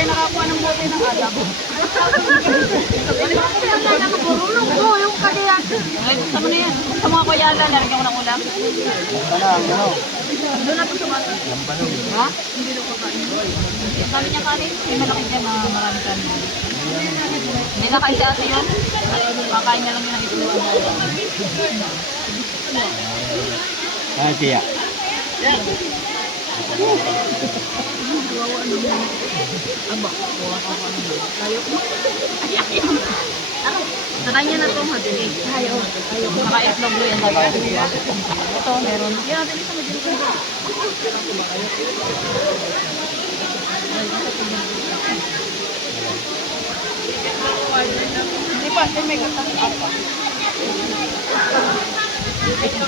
tayo nakakuha ng bote ng alak. Marunong ko yung kadiyan. Ay, gusto mo na yan. Sa mga kuyala, narinig ako ng ulam. Doon na po sa bata. Ha? Hindi na ko kain. Sabi niya kanin, may malaki dyan na marami kanin. Hindi na kain si ate yun. Makain na lang yun ang itlog. Ay, tiya. Sanay niya na ito, madilig. Ayaw. Naka-itlog mo yan. Ito, meron. Yan, natin isa madilig. Hindi pa, hindi may gatas apa.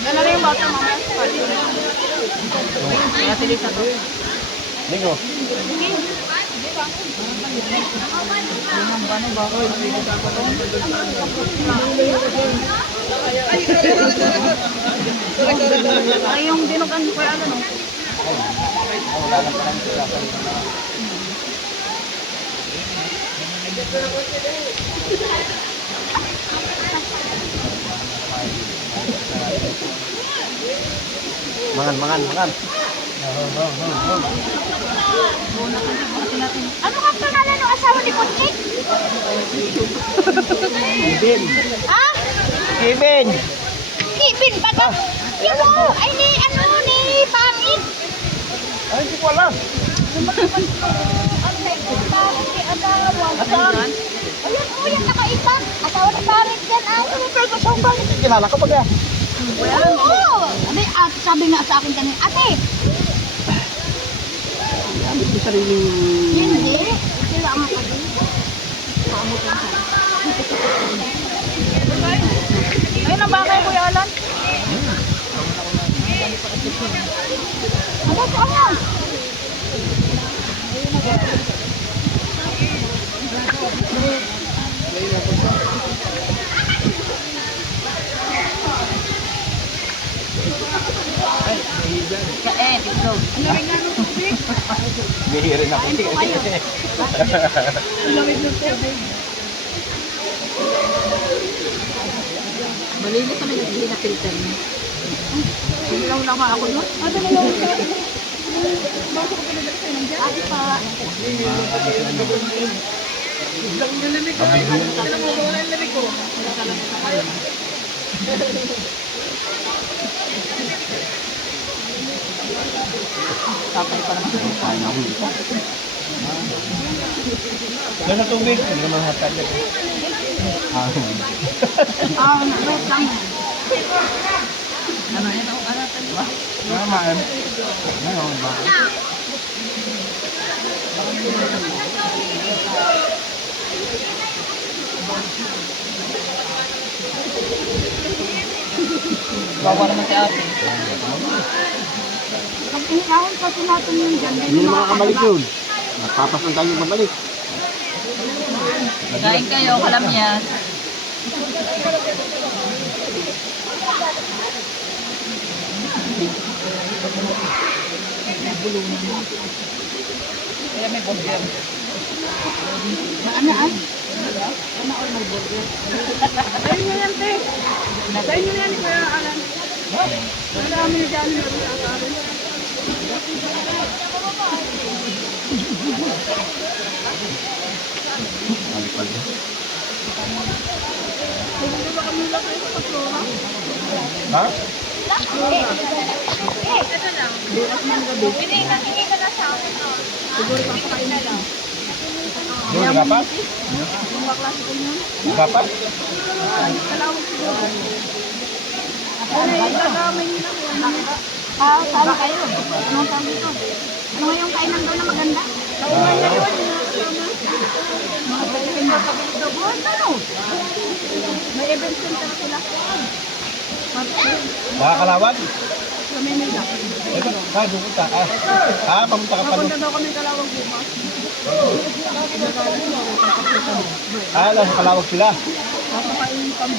Yan na rin yung bata mamaya sa party. Kaya tilis na to. Lingo. Ay, yung dinugan ko ano no? Wala lang pala sila. Mangan. Ano nga pangalan ng asawa ni Kunchik? Kevin. Ha? Kevin. Kevin ba to? Yung ay ni ano ni Pangit. Ay, hindi ko alam. Ang secretary ni asawa. Asawa? Ayun o, yung nakaisa. Asawa ni Pangit dyan ay. Pero sa bakit kilala ka ba kaya? Oo. Ate, sabi nga sa akin kanina, ate. Hindi ko sariling... Hindi. Sila ang kasi. Ayun ang bakay, Kuya Alan. Ano sa ano? Itlog. Bihirin ako. Malinis naman yung hindi na filter niya. Ilaw lang ako doon. Ano na yung bakit ko pinadala sa'yo ng dyan? Ate pa. Ang lalamig ko. Alam mo, wala yung lamig ko. Tapay pa naman. Doon sa tubig. Hindi naman hatag. Wait lang. Ano yan? Ano tayo ba? Naman. Ngayon ba? Bawa naman si ate. Pag inihahon kasi natin yung dyan. Hindi na makakabalik yun. Nagpapas ng tayo babalik. Kain kayo, kalamyas. Kaya may burger. Ano ay? Kain nyo yan, te. Kain nyo yan, Kuya Alan. Marami na dyan. Balik-balik. Ha? Hindi ka na sa akin. Doon, dapat? Dapat? Saan kayo? Anong tawag dito? Ano nga yung kainan doon na maganda? Mga pwedeng magkabit daw. Ano? May event center sila. Makakalawan? Sa Manila. Ito, doon punta. Pamunta ka pa doon. Punta daw kami Kalawag bukas. Nasa Kalawag sila. Papakainin kami.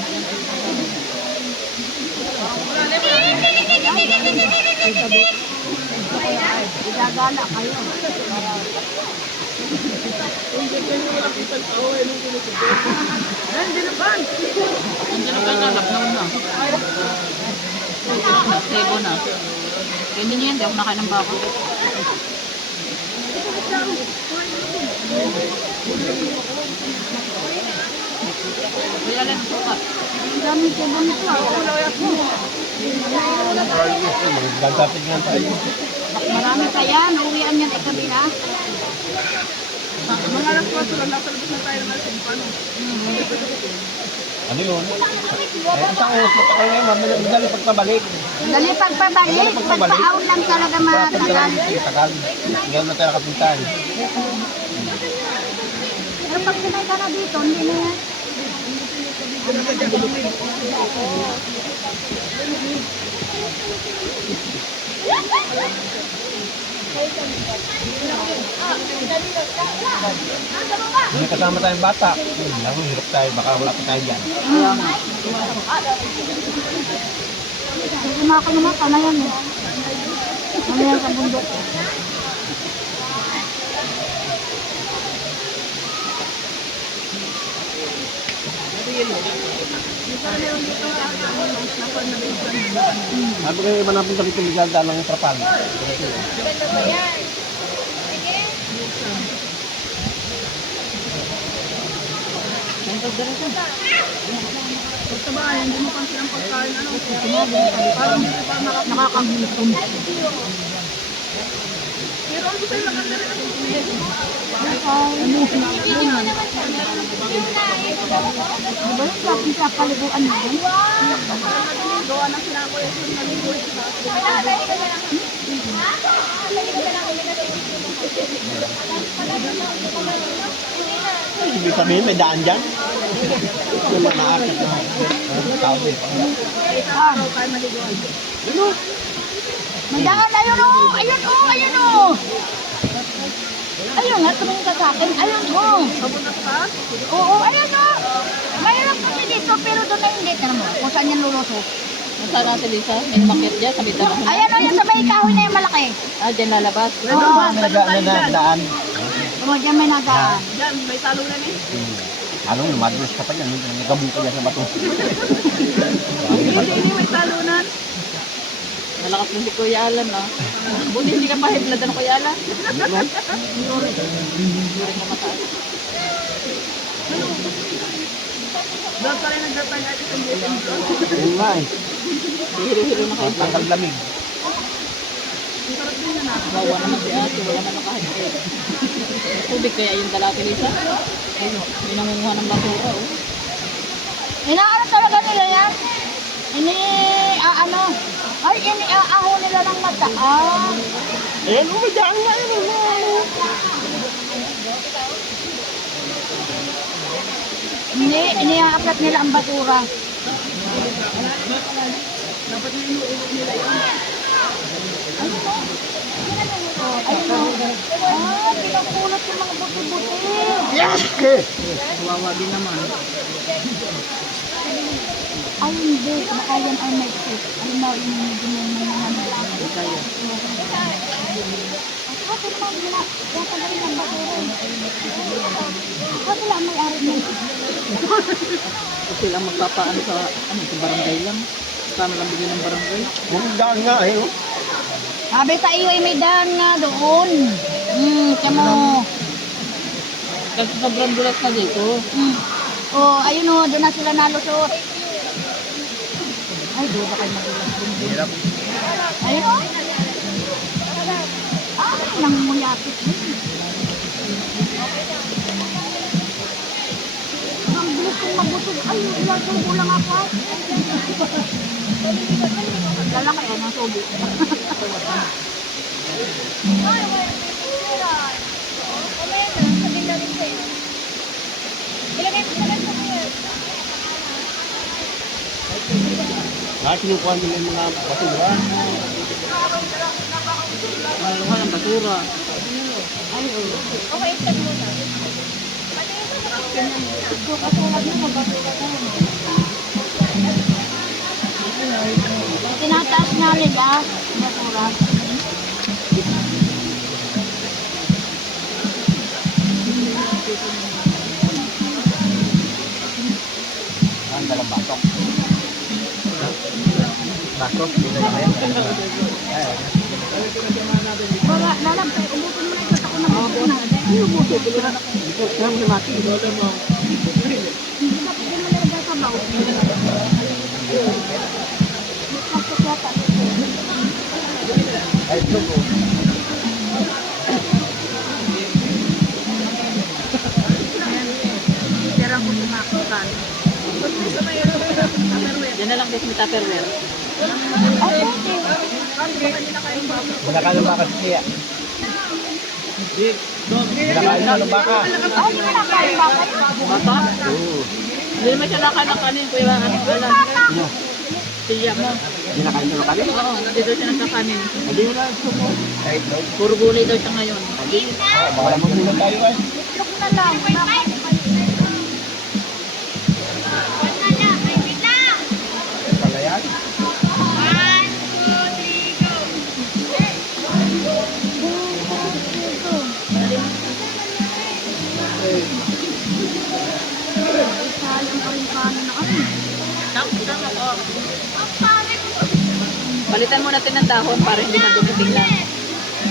Igagala kayo. Nandiyan na kalap na. Sebo na. Ganyan yan, di ako nakain ng bako. Wala lang suka. Dami ko ba nito? Gagapit nga tayo. Marami pa yan. Uwian yan ay kabila. Mga alas 4 lang, nasa labas na tayo ng alas 5. Ano yun? Isang oras na tayo ngayon, madali pagpabalik. Dali pagpabalik. Pagpaon lang talaga matagal. Tagal. Ngayon na tayo nakapuntahan. Pero pag sinay ka na dito, hindi na yan. May kasama tayong bata. Lalo, hirap tayo. Baka wala pa tayo dyan. Kumaka naman, kanayan eh. Kanayan sa bundok. Sabi kayo, iba napunta dito magdadaan ng trapal. Basta ba, hindi mo pang silang pagkain, ano? Parang nakakagutom. Pero ano sa'yo maganda rin ako? Di ba yung shopping sa kaliguan na yun? Gawa na sila ko yung naligoy sa Ibig sabihin, may daan dyan. Wala nakakit na tao eh. May daan, ayun o! Ayun o! Ayun o! Ayun nga, tumingin ka sa akin. Ayun o! Oo, ayun o! Mayroon kasi dito, pero doon na hindi. Tara mo, kung saan yan lulusok. Saan natin, Lisa? May umakyat dyan, sabi tayo. Ayan o, yan sa may kahoy na yung malaki. Ah, dyan lalabas. Oo, May daan. o, dyan may nagaan. Dyan, may talunan eh. Anong lumadlos ka pa dyan? Nagabong ka dyan sa bato. Hindi, may talunan. Malakas na si Kuya Alan, ah. Buti hindi ka pa heblad, ano Kuya Alan? Doon pa rin nagdapay natin sa buong doon. Yun nga eh. Hiro-hiro na kayo. Ang tangkal lamig. Bawa naman si ate, wala man nakaheblad. Tubig kaya yung dalati, Lisa? May nangunguha ng basura, oh. Inaano talaga nila yan? Ano? Ay, iniaaho nila ng mataas. Eh, may daan nga yun. Iniaaklat nila ang basura. Dapat na inuulog nila yun. Ayun o. Pinakulot yung mga buti-buti. Yes! Kawawa din naman. Ay, hindi. Baka yan ay may food. Ayun na, yung medyo may mga malaki. Kaya. Kasi naman, yan sa galing ng basura. Kasi lang may ari na. Kasi lang magpapaan sa, sa barangay lang. Kano lang bigyan ng barangay. Yung daan nga eh. Oh. Sabi sa iyo ay may daan nga doon. Kamo. Kasi sobrang dulas na dito. Oh, ayun o, doon na sila nalusot. Ay, doon ba kayo madulas din? Hirap. Ayun o. Ay, nangunguyapit din. Ang bilis kong mabusog. Ay, ilang subo lang ako. Lalaki yan ang subo. Kinukuha nila yung mga basura. Maluha ng basura. So, katulad mo, mabasura ka. Tinataas nga nila, basura. no? Hindi na kaya. Wala, lalabay. Umutin mo na ito ako ng buto na. Ay, umutin. Ito, kaya mo si Maki. Hindi mo nalagay sa baw. Masok yata. Ay, ito po. Tira ko tumakutan. Yan na lang guys, may tupperware. Ay, okay. Kinakain ng baka si Tia. Kinakain na ng baka. Ay, hindi mo nakain bakit? Baka? Oo. Hindi naman siya nakain ng kanin, kuya. Ano ba lang? Ano? Siya mo. Kinakain na ng kanin? Oo, hindi daw siya nagkakanin. Hindi mo na gusto mo. Ay, no. Puro gulay daw siya ngayon. Baka magulang tayo ay. Itlog na lang. Pala yan. Sayang pa rin kanin na ano. Palitan mo natin ng dahon para hindi madumi tingnan.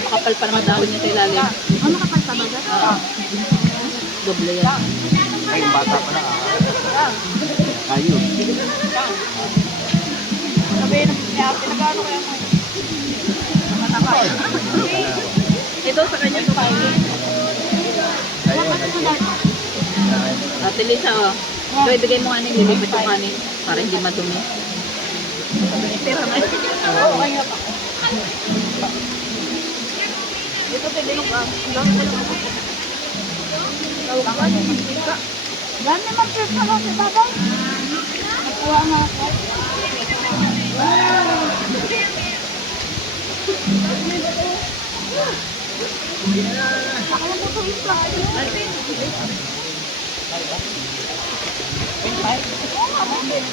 Makapal pa naman dahon niya sa ilalim. Ano kapal sa baga? Doble yan. Ay, yung bata pala. Ayun. Sabihin na siya, pinag-ano kaya mo? Ito sa kanya ito kainin. Ate Lisa, oh. So, ibigay mo nga nang lilipat yung kanin para hindi madumi. Tira na. Oo, kaya pa. Ito tinilog ah. Ang dami ko lang ako. Tawag ka niya, magpika. Dami magpika mo si babay. Nakuha nga ako. Ako lang ito isla. Oo nga, bakit?